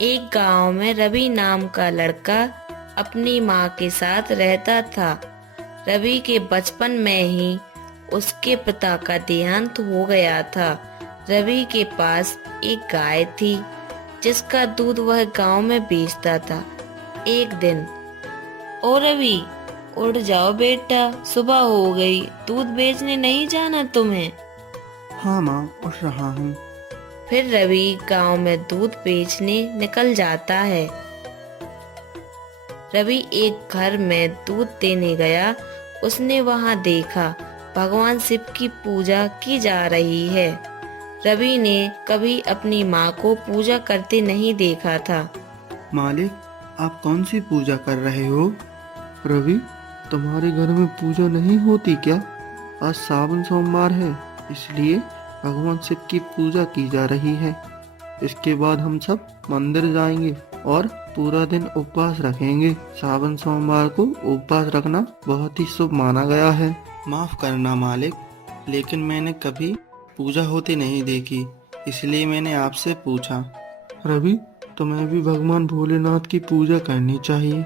एक गांव में रवि नाम का लड़का अपनी माँ के साथ रहता था। रवि के बचपन में ही उसके पिता का देहांत हो गया था। रवि के पास एक गाय थी जिसका दूध वह गांव में बेचता था। एक दिन, ओ रवि, उठ जाओ बेटा, सुबह हो गई, दूध बेचने नहीं जाना तुम्हें? हाँ माँ, उठ रहा हूँ। फिर रवि गांव में दूध बेचने निकल जाता है। रवि एक घर में दूध देने गया। उसने वहां देखा भगवान शिव की पूजा की जा रही है। रवि ने कभी अपनी माँ को पूजा करते नहीं देखा था। मालिक, आप कौन सी पूजा कर रहे हो? रवि, तुम्हारे घर में पूजा नहीं होती क्या? आज सावन सोमवार है, इसलिए भगवान शिव की पूजा की जा रही है। इसके बाद हम सब मंदिर जाएंगे और पूरा दिन उपवास रखेंगे। सावन सोमवार को उपवास रखना बहुत ही शुभ माना गया है। माफ करना मालिक, लेकिन मैंने कभी पूजा होती नहीं देखी, इसलिए मैंने आपसे पूछा। रवि, तुम्हें भी भगवान भोलेनाथ की पूजा करनी चाहिए।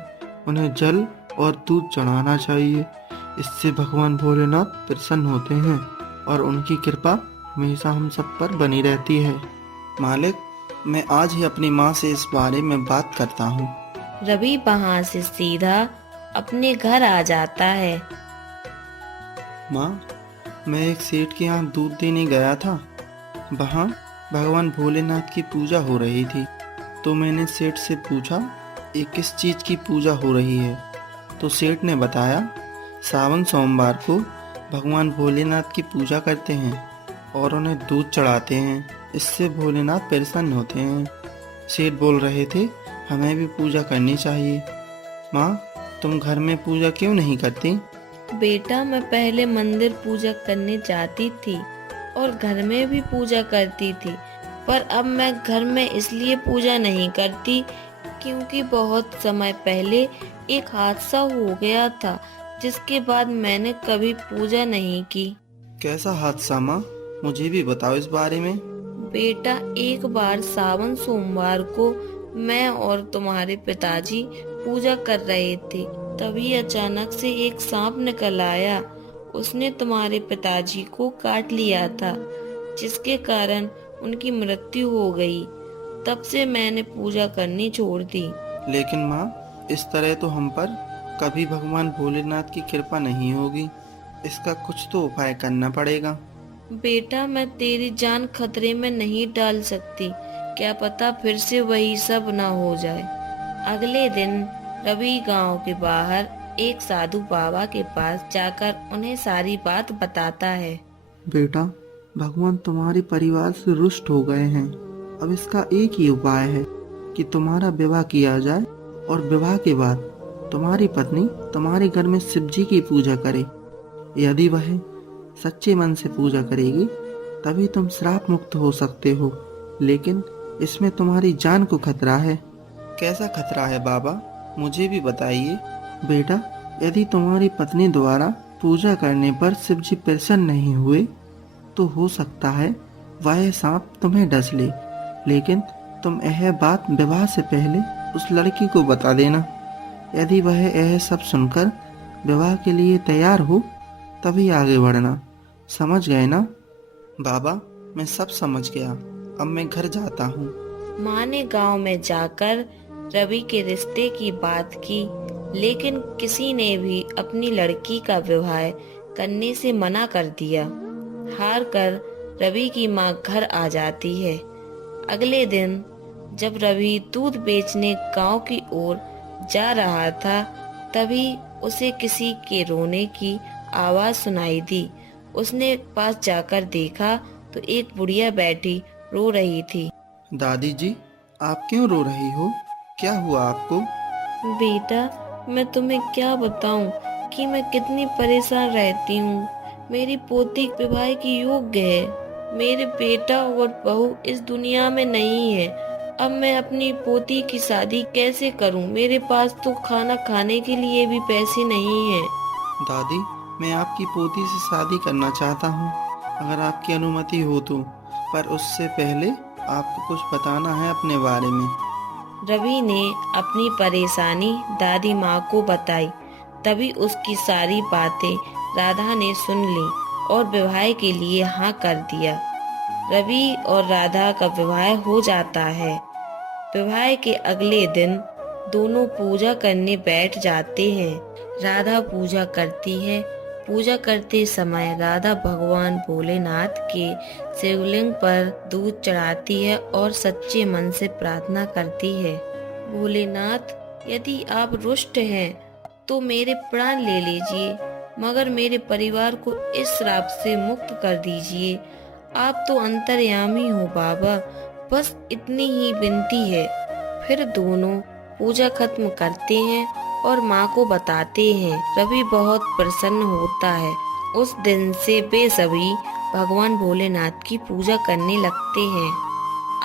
उन्हें जल और दूध चढ़ाना चाहिए। इससे भगवान भोलेनाथ प्रसन्न होते हैं और उनकी कृपा हमेशा हम सब पर बनी रहती है। मालिक, मैं आज ही अपनी माँ से इस बारे में बात करता हूँ। रवि वहां से सीधा अपने घर आ जाता है। माँ, मैं एक सेठ के यहाँ दूध देने गया था। वहाँ भगवान भोलेनाथ की पूजा हो रही थी, तो मैंने सेठ से पूछा, ये किस चीज़ की पूजा हो रही है? तो सेठ ने बताया, सावन सोमवार को भगवान भोलेनाथ की पूजा करते हैं और उन्हें दूध चढ़ाते हैं। इससे भोलेनाथ प्रसन्न होते हैं। सेठ बोल रहे थे, हमें भी पूजा करनी चाहिए। माँ, तुम घर में पूजा क्यों नहीं करती? बेटा, मैं पहले मंदिर पूजा करने जाती थी और घर में भी पूजा करती थी, पर अब मैं घर में इसलिए पूजा नहीं करती क्योंकि बहुत समय पहले एक हादसा हो गया था, जिसके बाद मैंने कभी पूजा नहीं की। कैसा हादसा माँ? मुझे भी बताओ इस बारे में। बेटा, एक बार सावन सोमवार को मैं और तुम्हारे पिताजी पूजा कर रहे थे, तभी अचानक से एक सांप निकल आया। उसने तुम्हारे पिताजी को काट लिया था, जिसके कारण उनकी मृत्यु हो गई। तब से मैंने पूजा करनी छोड़ दी। लेकिन माँ, इस तरह तो हम पर कभी भगवान भोलेनाथ की कृपा नहीं होगी। इसका कुछ तो उपाय करना पड़ेगा। बेटा, मैं तेरी जान खतरे में नहीं डाल सकती। क्या पता फिर से वही सब ना हो जाए। अगले दिन रवि गांव के बाहर एक साधु बाबा के पास जाकर उन्हें सारी बात बताता है। बेटा, भगवान तुम्हारे परिवार से रुष्ट हो गए हैं। अब इसका एक ही उपाय है कि तुम्हारा विवाह किया जाए और विवाह के बाद तुम्हारी पत्नी तुम्हारे घर में शिव जी की पूजा करे। यदि वह सच्चे मन से पूजा करेगी, तभी तुम श्राप मुक्त हो सकते हो। लेकिन इसमें तुम्हारी जान को खतरा है। कैसा खतरा है बाबा? मुझे भी बताइए। बेटा, यदि तुम्हारी पत्नी द्वारा पूजा करने पर शिव जी प्रसन्न नहीं हुए, तो हो सकता है वह सांप तुम्हें डस ले। लेकिन तुम यह बात विवाह से पहले उस लड़की को बता देना। यदि वह यह सब सुनकर विवाह के लिए तैयार हो, तभी आगे बढ़ना। समझ गए ना? बाबा, मैं सब समझ गया। अब मैं घर जाता हूँ। माँ ने गांव में जाकर रवि के रिश्ते की बात की, लेकिन किसी ने भी अपनी लड़की का विवाह करने से मना कर दिया। हार कर रवि की माँ घर आ जाती है। अगले दिन जब रवि दूध बेचने गांव की ओर जा रहा था, तभी उसे किसी के रोने की आवाज सुनाई दी। उसने पास जाकर देखा तो एक बुढ़िया बैठी रो रही थी। दादी जी, आप क्यों रो रही हो? क्या हुआ आपको? बेटा, मैं तुम्हें क्या बताऊं कि मैं कितनी परेशान रहती हूँ। मेरी पोती विवाह की योग्य है। मेरे बेटा और बहू इस दुनिया में नहीं है। अब मैं अपनी पोती की शादी कैसे करूं? मेरे पास तो खाना खाने के लिए भी पैसे नहीं हैं। दादी, मैं आपकी पोती से शादी करना चाहता हूँ, अगर आपकी अनुमति हो तो। पर उससे पहले आपको कुछ बताना है अपने बारे में। रवि ने अपनी परेशानी दादी माँ को बताई। तभी उसकी सारी बातें राधा ने सुन ली और विवाह के लिए हाँ कर दिया। रवि और राधा का विवाह हो जाता है। विवाह के अगले दिन दोनों पूजा करने बैठ जाते हैं। राधा पूजा करती है। पूजा करते समय राधा भगवान भोलेनाथ के शिवलिंग पर दूध चढ़ाती है और सच्चे मन से प्रार्थना करती है, भोलेनाथ, यदि आप रुष्ट हैं तो मेरे प्राण ले लीजिए, मगर मेरे परिवार को इस श्राप से मुक्त कर दीजिए। आप तो अंतर्यामी हो बाबा, बस इतनी ही विनती है। फिर दोनों पूजा खत्म करते हैं और माँ को बताते हैं। रवि बहुत प्रसन्न होता है। उस दिन से वे सभी भगवान भोलेनाथ की पूजा करने लगते हैं।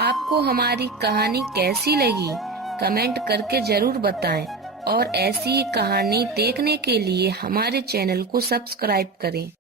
आपको हमारी कहानी कैसी लगी? कमेंट करके जरूर बताएं और ऐसी ही कहानी देखने के लिए हमारे चैनल को सब्सक्राइब करें।